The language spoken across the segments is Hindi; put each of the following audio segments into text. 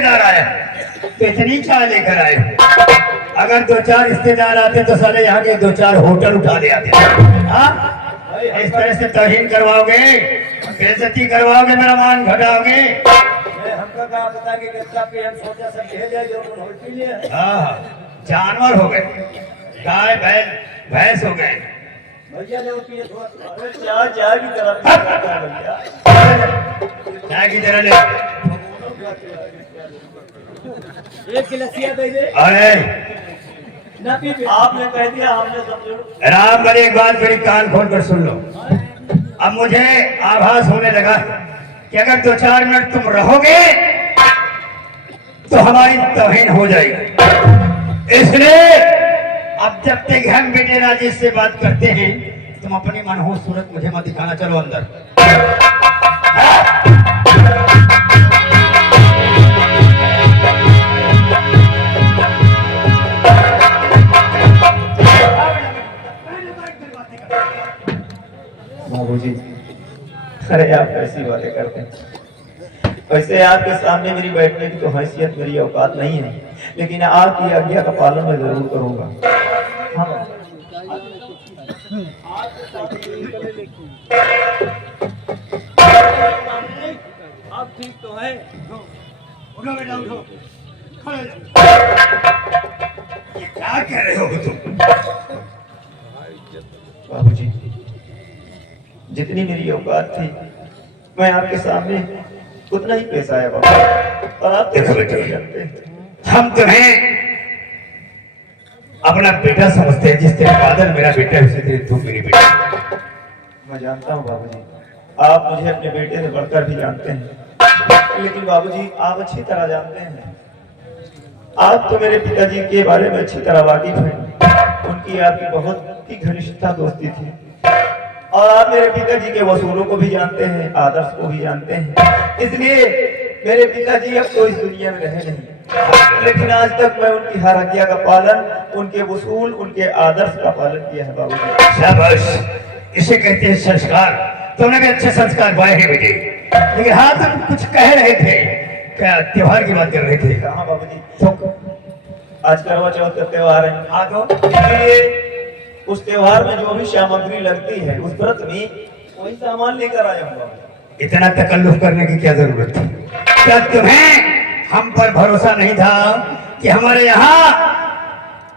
रिश्तेदार आए तो इतनी चाय लेकर आए। अगर 2-4 रिश्तेदार आते तो साले यहाँ के 2-4 होटल उठा ले आते। हाँ इस तरह से तौहीन करवाओगे, बेइज्जती करवाओगे, मेरा मान घटाओगे। हमका कहा बता के कितना पे हम सोचा सब भेजे जो होटल लिए। हाँ जानवर हो गए, गाय बैल भैंस हो गए। भैया ने पिए अरे चाय की तरफ भैया चाय की तरह ले 1 गिलासिया दे दे। अरे ना पी आपने कह दिया हमने समझो। राम बड़ी एक बात मेरी कान खोल कर सुन लो। अब मुझे आभास होने लगा कि अगर 2-4 मिनट तुम रहोगे तो हमारी तौहीन हो जाएगी। इसलिए अब जब तक हम बेटे राजेश से बात करते हैं तुम अपनी मनहूस सूरत मुझे मत दिखाना। चलो अंदर। बाबूजी अरे आप कैसी बातें करते हैं। वैसे आपके सामने मेरी बैठने की तो हैसियत मेरी औकात नहीं है, लेकिन आपकी आज्ञा का पालन मैं जरूर करूंगा। हाँ आप ठीक तो है। उठो बेटा उठो, खड़े हो जाओ। ये क्या कह रहे हो तुम? बाबूजी जितनी मेरी औकात थी मैं आपके सामने उतना ही पेश आया बाबा। और आप देखो बेटे, जानते हैं हम तुम्हें अपना बेटा समझते हैं। जिस तरह बादल मेरा बेटा है उसी तरह तुम मेरी बेटी। मैं जानता हूँ बाबूजी, आप मुझे अपने बेटे से बढ़कर भी जानते हैं, लेकिन बाबूजी आप अच्छी तरह जानते हैं, आप तो मेरे पिताजी के बारे में अच्छी तरह वाकिफ हैं। उनकी आपकी बहुत ही घनिष्ठता दोस्ती थी और आप मेरे पिताजी के वसूलों को भी जानते हैं, आदर्श को भी जानते हैं। इसलिए मेरे पिताजी अब तो इस दुनिया में रहे नहीं, लेकिन आज तक मैं उनकी हर आज्ञा का पालन, उनके वसूल, उनके आदर्श का पालन किया है बाबूजी। शाबाश, इसे कहते हैं संस्कार। तुमने भी अच्छे संस्कार पाए हैं बेटे। लेकिन हाँ तुम कुछ कह रहे थे, क्या त्योहार की बात कर रहे थे? हाँ बाबूजी, तो आज करवा चौथ का त्योहार है। हाँ तो इसलिए उस त्योहार में जो भी सामग्री लगती है उस व्रत में वही सामान लेकर आया हूँ। इतना तकल्लुफ करने की क्या जरूरत थी? क्या तुम्हें हम पर भरोसा नहीं था कि हमारे यहाँ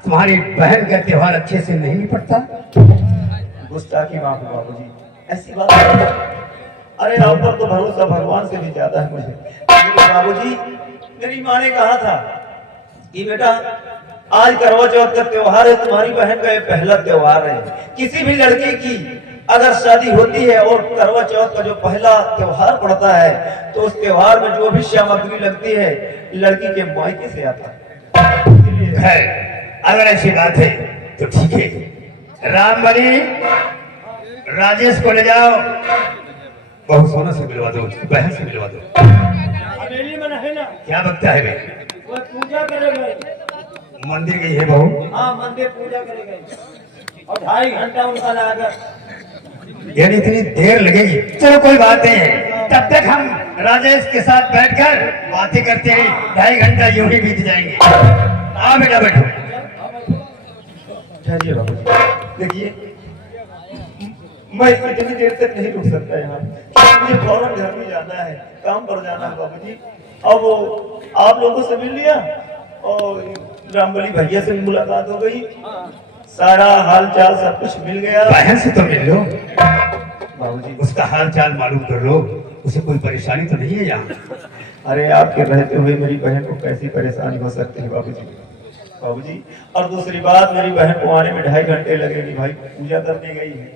तुम्हारी बहन का त्योहार अच्छे से नहीं निपटता? गुस्ताखी माफ हो बाबूजी, ऐसी बात नहीं। अरे आप पर तो भरोसा भगवान से भी ज्यादा है मुझे। लेकिन बाबूजी मेरी माँ ने कहा था कि बेटा आज करवा चौथ का त्योहार है, तुम्हारी बहन का ये पहला त्योहार है। किसी भी लड़की की अगर शादी होती है और करवा चौथ का जो पहला त्योहार पड़ता है तो उस त्योहार में जो भी सामग्री लगती है लड़की के मायके से आता है। अगर ऐसी बात है तो ठीक है, रामबली राजेश को ले जाओ, बहु सोना से मिलवा दो, बहन से मिलवा दो। हवेली में है ना, क्या बकता है बे? वो पूजा करेगा। मंदिर गई है बहू? हाँ मंदिर पूजा करेगा और 2.5 घंटा उनका लगा। यानी इतनी देर लगेगी? चलो कोई बात नहीं है, तब तक हम राजेश के साथ बैठकर बातें करते हैं। 2.5 घंटा यूं ही बीत जाएंगे। आ बेटा बैठो। ठहरिए बाबूजी, देखिए मैं इतनी देर तक नहीं रुक सकता यहाँ, मुझे फौरन घर में जाना है, काम पर जाना है बाबूजी। अब वो आप लोगों से मिल लिया और रामबली भैया से मुलाकात हो गई, सारा हाल चाल सब कुछ मिल गया। बहन से तो मिल लो बाबूजी, उसका हाल चाल मालूम कर लो, उसे कोई परेशानी तो नहीं है यहाँ? अरे आपके रहते हुए मेरी बहन को कैसी परेशानी हो सकती है बाबूजी? बाबूजी और दूसरी बात, मेरी बहन को आने में 2.5 घंटे लगेगी, भाई पूजा करने गई है।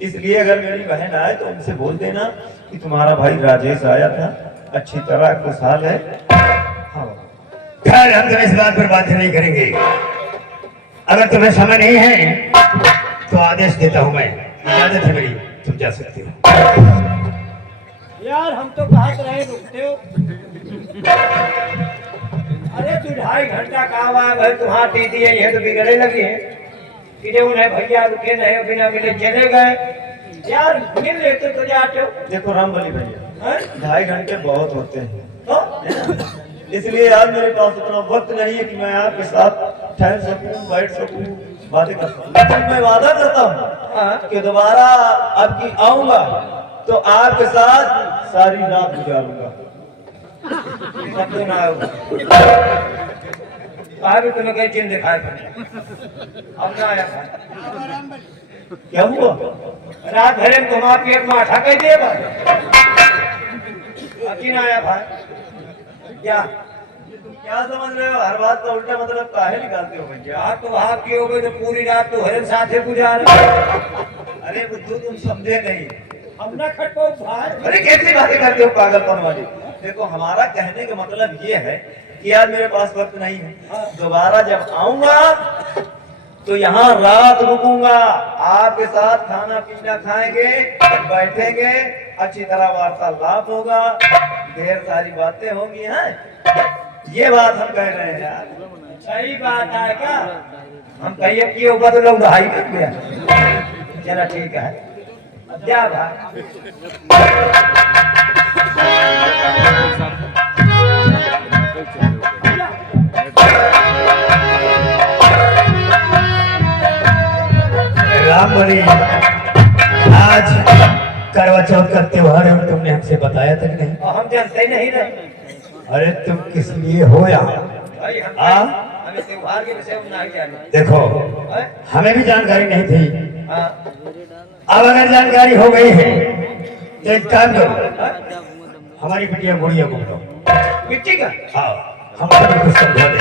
इसलिए अगर मेरी बहन आए तो उनसे बोल देना कि तुम्हारा भाई राजेश आया था, अच्छी तरह खुशहाल है। हाँ खैर हम तो इस बात पर बात नहीं करेंगे। अगर तुम्हें समय नहीं है तो आदेश देता हूं मैं, इजाजत है मेरी, तुम जा सकते हो। यार हम तो कहा रहे रुकते हो। अरे तू 2.5 घंटा कहा भाई, तुम्हारा दीदी है तो बिगड़े लगी है कि उन्हें भैया रुके नहीं, बिना मिले चले गए। यार मिल लेते तो जाते हो। देखो रामबली भैया 2.5 घंटे बहुत होते हैं तो इसलिए आज मेरे पास उतना वक्त नहीं है कि मैं आपके साथ ठहर सकूं, बैठ सकूं, बातें कर सकूं। लेकिन मैं वादा करता हूं कि दोबारा अब की आऊंगा तो आपके साथ सारी रात गुजारूंगा। कब दिन आऊंगा? भी तुम्हें कई चिन्ह दिखाए अब ना आया था। क्या हुआ? रात भर में घुमा पेट में आठा कह दिए अकीन आया भाई क्या समझ रहे हो? हर बात का उल्टा मतलब काहे निकालते हो भैया? आप तो वहां की हो गए तो पूरी रात तो हरे साथे गुजारे। अरे बुद्धू तुम समझे नहीं। हम ना खट पाओ भाई। अरे कैसी बातें करते हो पागलपन वाली? देखो हमारा कहने का मतलब ये है कि यार मेरे पास वक्त नहीं है, दोबारा जब आऊंगा तो यहाँ रात रुकूंगा, आपके साथ खाना पीना खाएंगे, बैठेंगे, अच्छी तरह वार्तालाप होगा, ढेर सारी बातें होंगी हैं। ये बात हम कह रहे हैं यार। सही बात है क्या? हम कहिए कि होगा तो लोग ढाई कर दिया। चलो ठीक है जा भाई। राम बली आज करवा चौथ का त्योहार है और तुमने हमसे बताया था कि नहीं? हम जानते नहीं रहे। अरे तुम किस लिए हो यहाँ? हमें त्योहार के विषय में नहीं जाने। देखो हमें भी जानकारी नहीं थी। अब अगर जानकारी हो गई है तो एक काम करो, हमारी बिटिया गुड़िया को बताओ। बिट्टी का? हाँ हम कुछ समझा दें।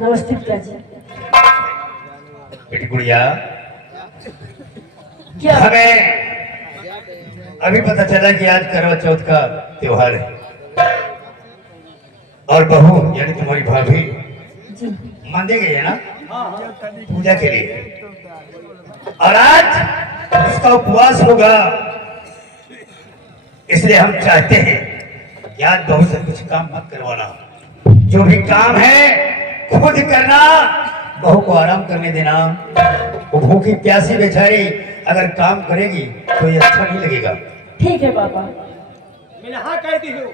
नमस्ते पिताजी। बेटी गुड़िया क्या? हमें अभी पता चला कि आज करवा चौथ का त्योहार है और बहू यानी तुम्हारी भाभी जी मंदिर गई है ना पूजा के लिए, और आज उसका उपवास होगा। इसलिए हम चाहते हैं कि आज बहू से कुछ काम मत करवाना, जो भी काम है खुद करना, बहू को आराम करने देना। वो भूखी प्यासी बेचारी अगर काम करेगी तो ये अच्छा नहीं लगेगा। ठीक है पापा। मैंने हाँ कहती हूँ,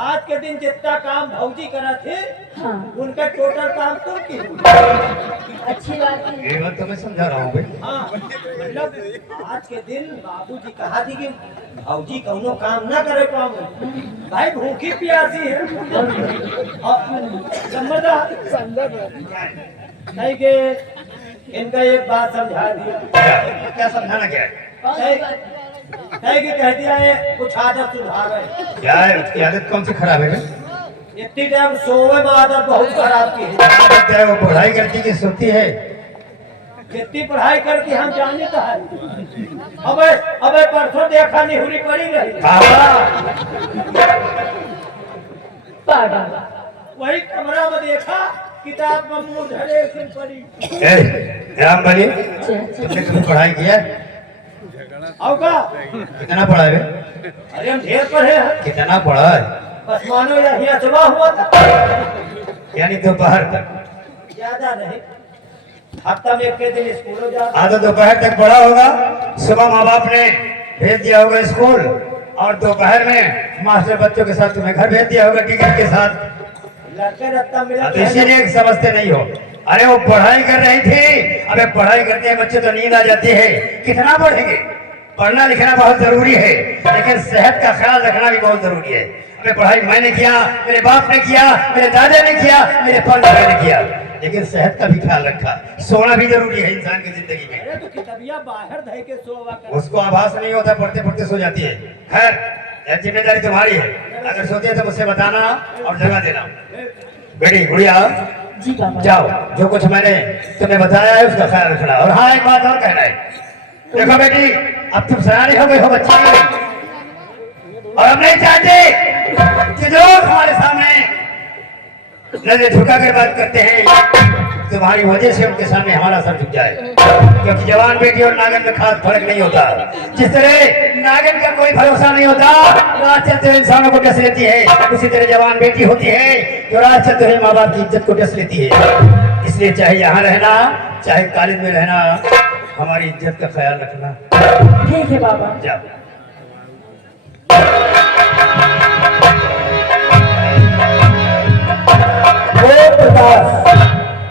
आज के दिन जितना काम भौजी करा थे हाँ उनका टोटल काम तुम की। अच्छी बात है। ये बात तो मैं समझा रहा हूँ भाई। हाँ मतलब आज के दिन बाबूजी कहा थी कि भौजी कौनो काम ना करे पाऊँ, भाई भूखी प्यासी है। नहीं के इनका एक बात समझा दिया। क्या समझाना क्या है? कौन सी बात? नहीं कि कह दिया है कुछ आदत सुधार है। क्या है उसकी आदत कौन सी खराब है? इतनी टाइम सोवे में आदत बहुत खराब की है। आदत है वो पढ़ाई करती कि सोती है? जितनी पढ़ाई करती हम जाने तो है। अबे अबे परसों देखा निहुरी पड़ी रही, पागल। वही कमरा में देखा किताब में मुंह धरे सिर पड़ी। राम बली अच्छा, अच्छा। तुमने कभी पढ़ाई किया है? और का कितना पढ़ा है? अरे हम ढेर पढ़े हैं, कितना पढ़ा है? बस मानो यही अचवा हुआ था, यानी दोपहर तक? ज्यादा नहीं। हफ्ता में एक के दिन स्कूल जाता। आधा दोपहर तक पढ़ा होगा। सुबह माँ बाप ने भेज दिया होगा स्कूल और दोपहर में मास्टर बच्चों के साथ तुम्हें घर भेज दिया होगा टिकट के साथ। लड़के रत्ता मिला तो इसीलिए समझते नहीं हो। अरे वो पढ़ाई कर रही थी। अबे पढ़ाई करते हैं बच्चे तो नींद आ जाती है, कितना पढ़ेंगे? पढ़ना लिखना बहुत जरूरी है, लेकिन सेहत का ख्याल रखना भी बहुत जरूरी है। अबे पढ़ाई मैंने किया, मेरे बाप ने किया, मेरे दादा ने किया, मेरे परदादा ने किया, लेकिन सेहत का भी ख्याल रखा। सोना भी जरूरी है इंसान की जिंदगी में। अरे तो किताबिया बाहर धय के सोवा कर। उसको आभास नहीं होता, पढ़ते पढ़ते सो जाती है। खैर यह जिम्मेदारी तुम्हारी है, अगर सोती है तो मुझसे बताना और जगह देना। बेटी गुड़िया जी पापा। जाओ, जो कुछ मैंने तुम्हें बताया है उसका ख्याल रखना। और हाँ एक बात और कहना है, देखो बेटी अब तुम सयानी हो गई हो बच्ची, और हम नहीं चाहते कि लोग हमारे सामने नजर झुका कर बात करते हैं तुम्हारी वजह से उनके सामने हमारा सर झुक जाए, क्योंकि जवान बेटी और नागन में खास फर्क नहीं होता। जिस तरह नागन का कोई भरोसा नहीं होता, रात चलते हुए इंसानों को डस लेती है, उसी तरह जवान बेटी होती है जो रात चलते हुए माँ बाप की इज्जत को डस लेती है। इसलिए चाहे यहाँ रहना चाहे कॉलेज में रहना, हमारी इज्जत का ख्याल रखना। ठीक है बाबा। जाओ।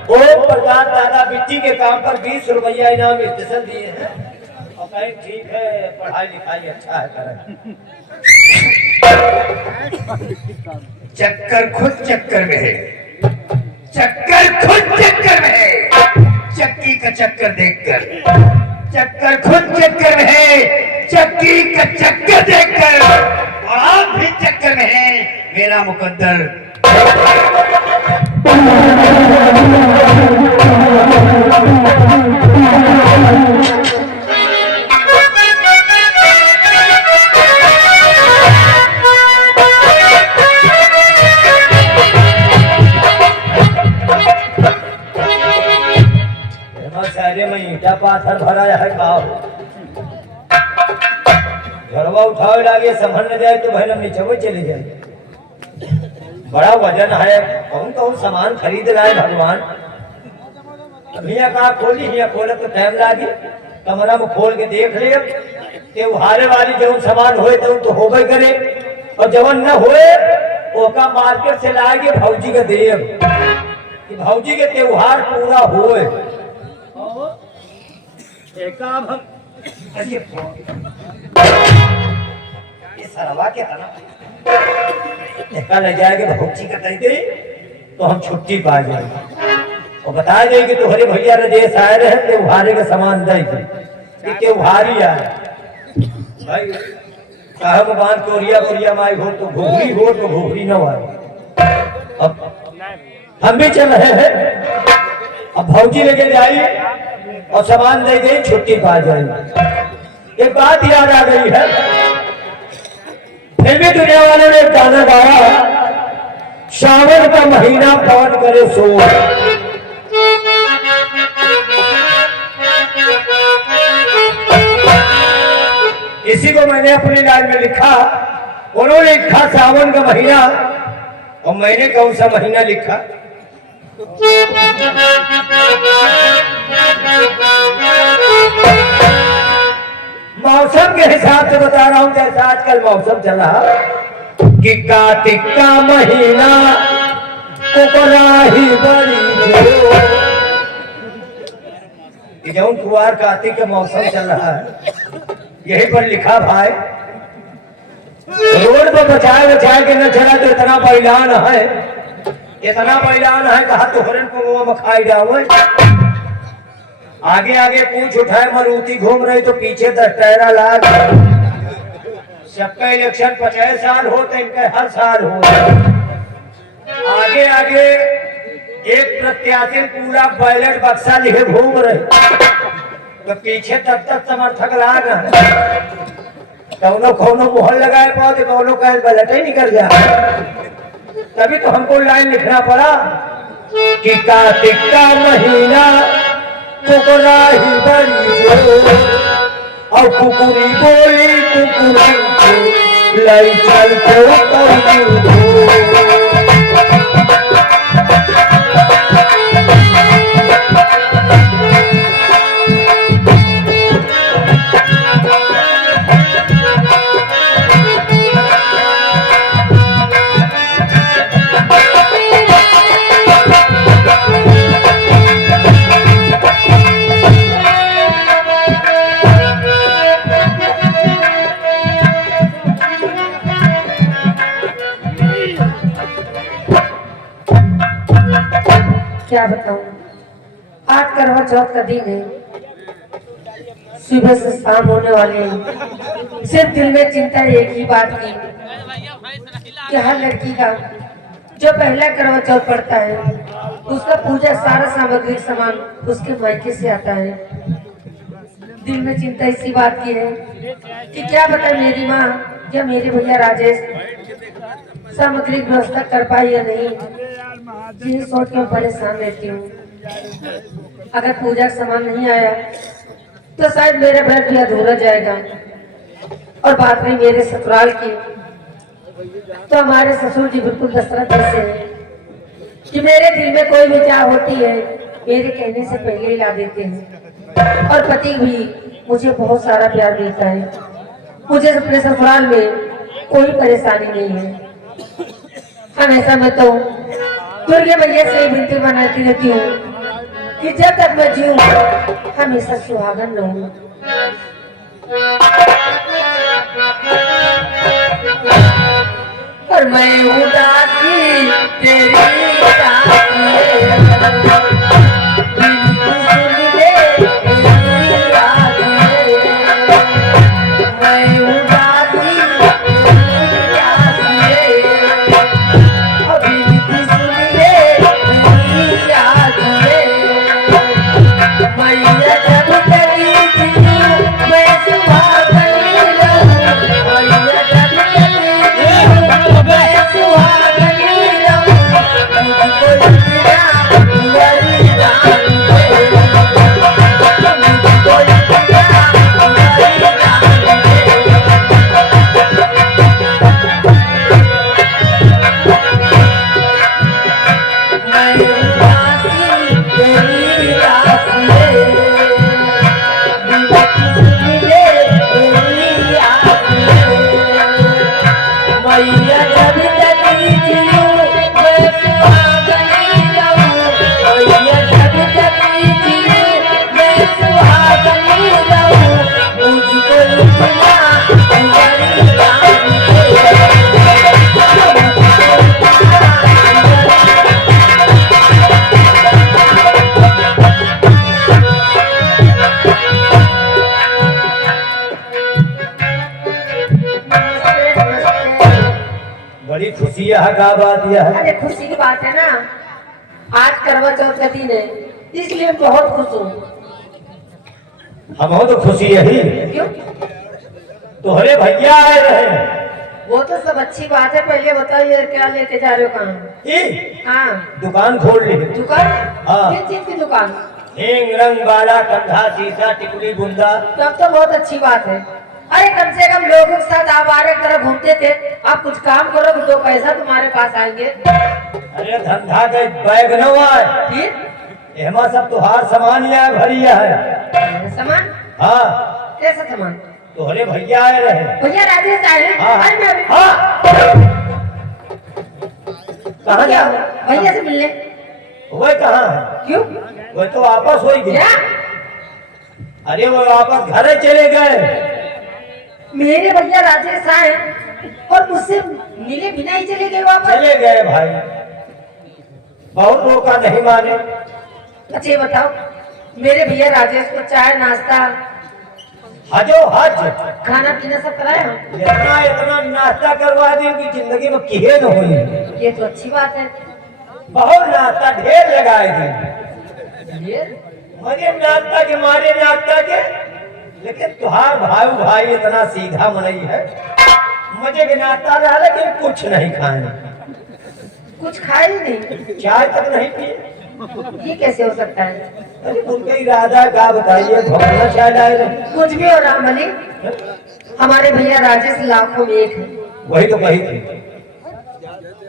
ओम प्रकाश दादा बिट्टी के काम पर 20 रुपया इनाम स्पेशल दिए हैं और कहीं ठीक है, पढ़ाई लिखाई अच्छा है करें। चक्कर खुद चक्कर में है, चक्कर खुद चक्कर में है, चक्की का चक्कर देखकर, चक्कर खुद चक्कर में है, चक्की का चक्कर देखकर, और आप भी चक्कर में हैं, मेरा मुकद्दर। शहरे में ईटा पाथर भरा है गाँव, घरवा उठावे लागे संभल न जाए तो भाई नीचे चले जाए। बड़ा वजन है, कौन कौन सामान खरीद लाए भगवान। हिया कहा खोली, हिया खोले तो टाइम लागे, कमरा में खोल के देख ले त्योहारे वाली जो सामान होए तो होबे करे, और जवन न होए ओका मार्केट से लागे भौजी के देव कि भौजी के त्योहार पूरा होए। काम हम ये सरवा के तना ले जाएंगे भौजी का दे दे तो हम छुट्टी पा जाएंगे और बता देंगे कि तुम्हारे भैया राजेश आए रहे त्योहारे का सामान देंगे कि त्योहारी आए भाई साहब बांध कोरिया कोरिया माई हो तो घोघरी न आए। अब हम भी चल रहे हैं, अब भौजी लेके जाइए और सामान दे गई छुट्टी पा जाएगी। एक बात याद आ गई है, फिल्मी दुनिया वालों ने गाना गाया, सावन का महीना पवन करे सो। इसी को मैंने अपनी लाइन में लिखा, उन्होंने लिखा सावन का महीना और मैंने कौन सा महीना लिखा। मौसम के हिसाब से बता रहा हूं, जैसा आजकल मौसम चला कि कार्तिक का महीना ही बड़ी जो कुआर कार्तिक का मौसम चल रहा है, यही पर लिखा भाई रोड पर बचाए के न चला तो इतना बैलान है, इतना बैलान है, कहा तो हरन को मखाई जाओ। आगे आगे पूछ उठाए मारुति घूम रही तो पीछे 10 टायरा लाग। सबका इलेक्शन 50 साल होते, इनके हर साल हो। आगे आगे एक प्रत्याशी पूरा बैलेट बक्सा लिए घूम रहे तो पीछे तब समर्थक लाग। कौनो कौनो मोहर लगाए पौधे, कौनो का बैलेट ही निकल जाए। तभी तो हमको लाइन लिखना पड़ा कि कार्तिक का महीना ही बड़ी और कुकुरी बोली कुकुरी लाई चलते क्या बताऊं, आज करवा चौथ का दिन है, सुबह से शाम होने वाले हैं। सिर्फ दिल में चिंता एक ही बात की कि हर लड़की का जो पहला करवा चौथ पड़ता है उसका पूजा सारा सामग्री सामान उसके मायके से आता है। दिल में चिंता इसी बात की है कि क्या बता मेरी माँ या मेरे भैया राजेश सामग्री व्यवस्था कर पाई या नहीं। यही सोच के परेशान रहती हूँ। अगर पूजा का सामान नहीं आया तो शायद मेरा व्रत भी अधूरा जाएगा। और बात रही मेरे ससुराल की, तो हमारे ससुर जी बिल्कुल दशरथ जैसे हैं कि मेरे दिल में कोई भी चाह होती है मेरे कहने से पहले ही ला देते हैं। और पति भी मुझे बहुत सारा प्यार देता है। मुझे अपने ससुराल में कोई परेशानी नहीं है। हमेशा मैं तो दुर्गे मैया से विनती मनाती रहती हूँ कि जब तक मैं जीऊँ हमेशा सुहागन रहूँ। और मैं उदासी तेरी बड़ी खुशी है का बात यह है। अरे खुशी की बात है ना, आज करवा चौथ का दिन है इसलिए बहुत खुश हूँ। हम हो तो खुशी यही क्यों? तोहरे भैया आए रहे। वो तो सब अच्छी बात है, पहले बताइए क्या लेके जा रहे हो कहाँ? ई, हाँ दुकान खोल ली। दुकान? हाँ। किस चीज की दुकान? हिंग रंग वाला कंधा शीशा टिकुली बुंदा। तब तो बहुत अच्छी बात है। अरे कम से कम लोगों के साथ आप आरे की तरह घूमते थे, आप कुछ काम करो तो 2 पैसा तुम्हारे पास आएंगे। अरे धंधा के बैग न आए फिर एमा सब तुहार सामान यहाँ भरिया है। सामान? हाँ कैसा सामान? तोहरे भैया आए रहे। भैया राजेश आए हैं? हाँ अरे मैं अभी- हाँ कहाँ क्या जा हुआ? भैया से मिलने? वह कहाँ है? क्यों? वह तो वापस हो गया। क्या? अरे वो वापस घरे चले गए। मेरे भैया राजेश आए और मुझसे मिले बिना ही चले गए वापस? चले गए भाई, बहुत रोका नहीं माने। अच्छा ये बताओ, मेरे भैया राजेश को चाय नाश्ता हजो हज खाना पीना सब कराया? इतना इतना नाश्ता करवा दी कि जिंदगी में किहे न हुई। ये तो अच्छी बात है। बहुत नाश्ता ढेर लगाए थे। ये मजे नाश्ता के मारे नाश्ता के, लेकिन तुहार भाई इतना सीधा मनई है। मजे के नाश्ता रहा लेकिन कुछ नहीं खाए, कुछ खाए ही नहीं? चाय तक नहीं पिए। ये कैसे हो सकता है? अरे उनका इरादा क्या बताइए, भगवाना चाय लाए रहे। कुछ भी हो राम अली, हमारे भैया राजेश लाखों में एक है। वही तो कही थी।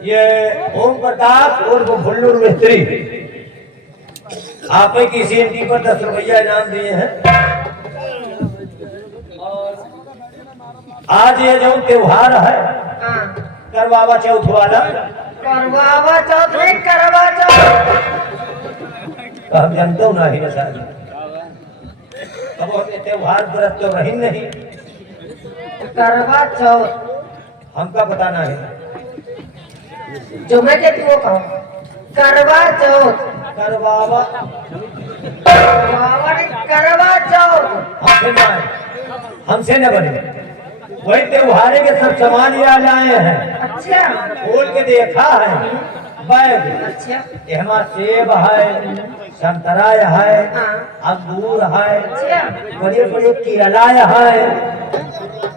ये ओम प्रकाश और वो भुल्लू मिस्त्री आप ही की सीएनटी पर 10 रुपया इनाम दिए हैं। आज ये जो त्योहार है हाँ, करवावा चौथ वाला, करवावा चौथ नहीं, करवा चौथ। तो हम जानते हो नहीं ना शायद। अब वो त्योहार व्रत तो रही नहीं, करवा चौथ हमका पता नहीं। जो मैं कहती वो कहो, करवा चौथ। करवावा करवावा नहीं, करवा चौथ। हमसे न बने। वही त्योहारे के सब सामान यहाँ लाए हैं। अच्छा खोल के देखा है बैग। अच्छा एमा सेब है, संतरा है, हाँ। अंगूर है, अच्छा बड़े बड़े केला है,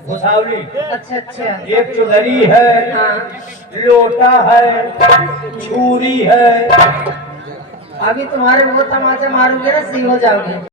घुसावली, अच्छा अच्छा एक चुनरी है, हाँ लोटा है, छुरी है, अभी तुम्हारे वो तमाचा मारूंगे ना, सही हो जाओगे।